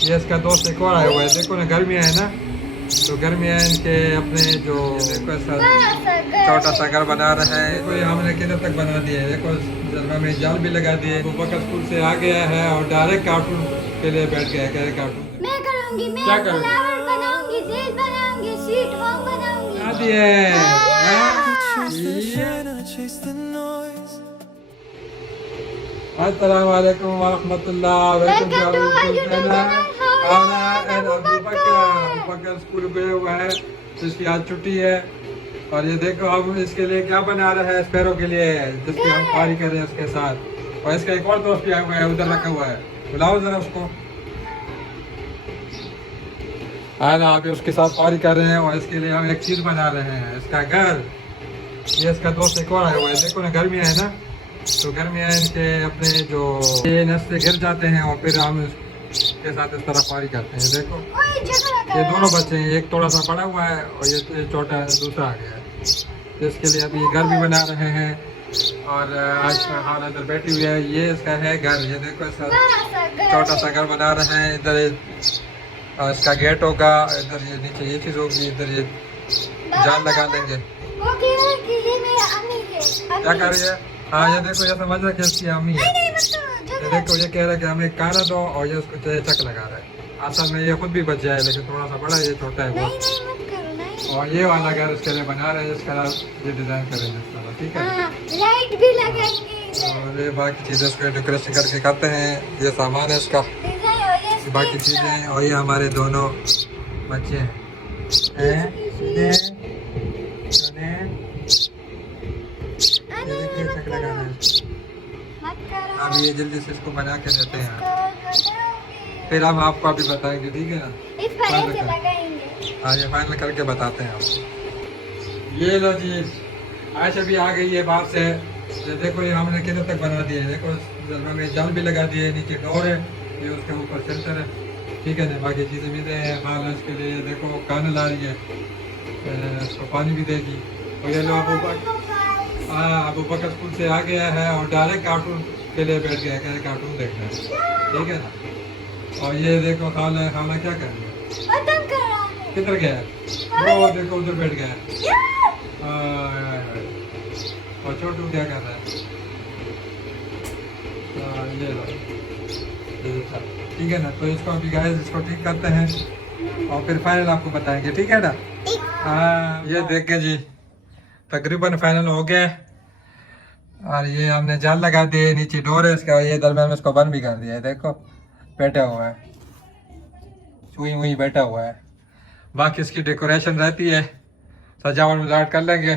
ये इसका दोस्त एक और आया हुआ है। देखो ना गर्मियाँ है ना, तो गर्मियाँ इनके अपने जो देखो ऐसा छोटा सा घर बना रहे हैं। देखो ये हमने किधर तक बना दिया है। देखो जलवा में जाल भी लगा दिए। वो बकर स्कूल से आ गया है और डायरेक्ट कार्टून के लिए बैठ गया है। कह रहे कार्टून मैं करूंगी, मैं क्या करोगे? फ्लावर बनाऊंगी, दिल बनाऊंगी, स्वीट होम बनाऊंगी। बना दिए अस्सलाम वालेकुम वरहमतुल्लाह। Welcome to our YouTube channel. Ana and Abu Bakr school गए हुआ है, तो इसकी आज छुट्टी है। और ये देखो हम इसके लिए क्या बना रहे हैं, स्पैरो के लिए, जिसकी हम पारी कर रहे हैं उसके साथ। और इसका एक और दोस्त भी आया हुआ है, उधर रखा हुआ है, बुलाओ जरा उसको। हाँ ना, आप उसके साथ पारी कर रहे हैं और इसके लिए हम एक चीज़ बना रहे हैं, इसका घर। ये इसका दोस्त एक और आया हुआ है। देखो ना गर्मियाँ है ना, तो गर्मियाँ इनके अपने जो ये नस से गिर जाते हैं और फिर हम इसके साथ इस तरह पारी करते हैं। देखो ये दोनों बच्चे हैं, एक थोड़ा सा बड़ा हुआ है और ये छोटा है, दूसरा आ गया है। तो इसके लिए अभी घर भी बना रहे हैं। और आज हाल अंदर बैठी हुई है। ये इसका है घर। ये देखो ऐसा छोटा सा घर बना रहे हैं। इधर इसका गेट होगा, इधर ये नीचे ये चीज़ होगी, इधर ये जाल लगा देंगे। वो कह रहा है कि ये मेरा अम्मी है। क्या कर रही है? हाँ ये देखो, ये समझ रहा है कि इसकी अम्मी है। ये देखो ये कह रहा है कि हमें खाना दो और ये उसको चक लगा रहा है। असल में ये खुद भी बच जाए, लेकिन थोड़ा सा बड़ा है, ये छोटा है बहुत। नहीं मत करो, नहीं। और ये वाला घर इसके लिए बना रहे हैं, इसका ये डिजाइन करेंगे इस तरह, ठीक है। हाँ, लाइट भी लगाएंगे। और ये बाकी चीज़ें उसको डेकोरेशन करके करते हैं। ये सामान है इसका, ये बाकी चीज़ें। और ये हमारे दोनों बच्चे हैं। ये देखिए चक लगा रहे हैं। मत करो। अब ये जल्दी से इसको बना के देते हैं, फिर हम आपको अभी बताएंगे, ठीक है ना। इस पर ऐसे लगाएंगे। हाँ ये फाइनल करके बताते हैं आपको। ये लो जी, आयशा भी आ गई है बाहर से। ये देखो ये हमने किधर तक बना दिया है। देखो जलवा में जाल भी लगा दिए, नीचे डोर है, ये उसके ऊपर सेंटर है, ठीक है ना। बाकी चीज़ें भी दे माल लंच के लिए। देखो खाना ला रही है, उसको पानी भी देगी। और ये लो अबू बकर स्कूल से आ गया है और डायरेक्ट कार्टून के लिए बैठ गया है। कह रहे कार्टून देखना है, ठीक है ना। और ये देखो खाना खाना क्या कर रही है, पतंग कर रहा है। किधर गया है? वो देखो उधर बैठ गया है। और छोटू क्या कर रहा है? ये लो, ठीक है ना। तो इसको अभी गाइस इसको ठीक करते हैं और फिर फाइनल आपको बताएंगे, ठीक है ना। हाँ ये देखें जी, तकरीबन फाइनल हो गया। और ये हमने जाल लगा दिए, नीचे डोर है इसका, ये दरम्यान में इसको बंद भी कर दिया है। देखो बैठा हुआ है, चुई मुई बैठा हुआ है। बाकी इसकी डेकोरेशन रहती है, सजावट वजावट कर लेंगे,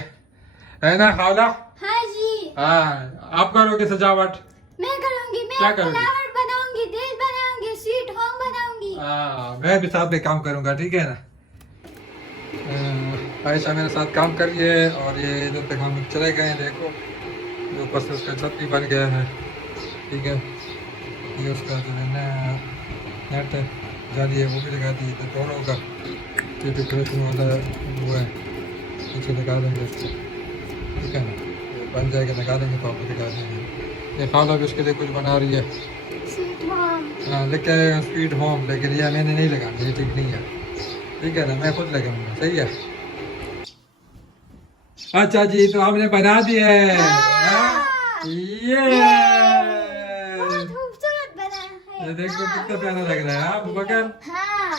है ना खाला? हाँ जी, हाँ आप करोगे सजावट? मैं करूंगी। मैं क्या करोगी? फ्लावर बनाऊंगी, दिल बनाऊंगी, स्वीट होम बनाऊंगी। हाँ मैं भी साथ में काम करूंगा, ठीक है ना। आयशा मेरे साथ काम कर रही है और ये इधर तक हम चले गए हैं। देखो जो ऊपर से उसका छत भी बन गया है, ठीक है। ये उसका जो है ना नेट जाली है वो भी लगा दी, तो दोनों का ये डेकोरेशन वाला वो है, पीछे लगा देंगे उसको, ठीक है ना। ये बन जाएगा, लगा देंगे तो आपको दिखा देंगे। ये खाला भी उसके लिए कुछ बना रही है, स्वीट होम। हाँ लेके स्वीट होम, लेकिन ये मैंने नहीं लगाना, ये ठीक नहीं है, ठीक है ना। मैं खुद लगाऊंगा, सही है। अच्छा जी, तो हमने बना दिया है। ये बहुत खूबसूरत बना है। ये देखो कितना प्यारा लग रहा है। हाँ अबू बकर, हाँ,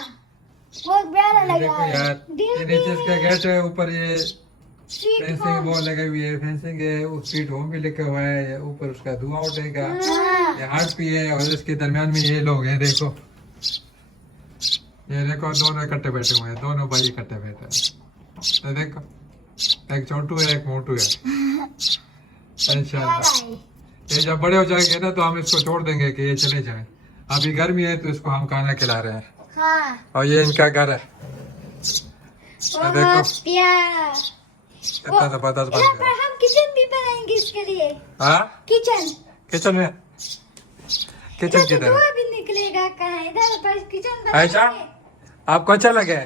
बहुत प्यारा ये लग देखो रहा है। यार, ये नीचे इसका गेट है, ऊपर ये स्वीट फेंसिंग होम। वो लगी हुई है, फेंसिंग है, उस स्वीट होम भी लिखा हुआ है। ये ऊपर उसका धुआं उठेगा, हाँ। ये हार्ट भी है। और इसके दरमियान में ये लोग हैं, देखो ये देखो दोनों इकट्ठे बैठे हुए हैं, दोनों भाई इकट्ठे बैठे हैं। तो देखो एक छोटू है एक मोटू है, इंशाल्लाह ये जब बड़े हो जाएंगे ना तो हम इसको छोड़ देंगे कि ये चले जाएं। अभी गर्मी है तो इसको हम खाना खिला रहे हैं। हाँ, और ये इनका घर है, बहुत प्यारा। कितना जबरदस्त बन यहाँ गया। पर हम किचन भी बनाएंगे इसके लिए। हाँ किचन किचन में, किचन इधर से किधर है? धुआं भी निकलेगा, कहाँ इधर पर किचन आयशा बनाएंगे। आपको अच्छा लगे?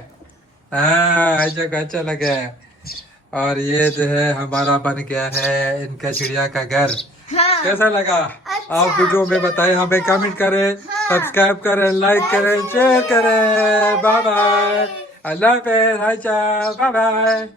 हाँ आयशा को अच्छा लगे। और ये जो है हमारा बन गया है इनका चिड़िया का घर। हाँ, कैसा लगा आपको जो मैं बताए हमें कमेंट करें, सब्सक्राइब करें, लाइक करें, शेयर करें। बाय बाय, अल्लाह हाफिज़, बाय बाय।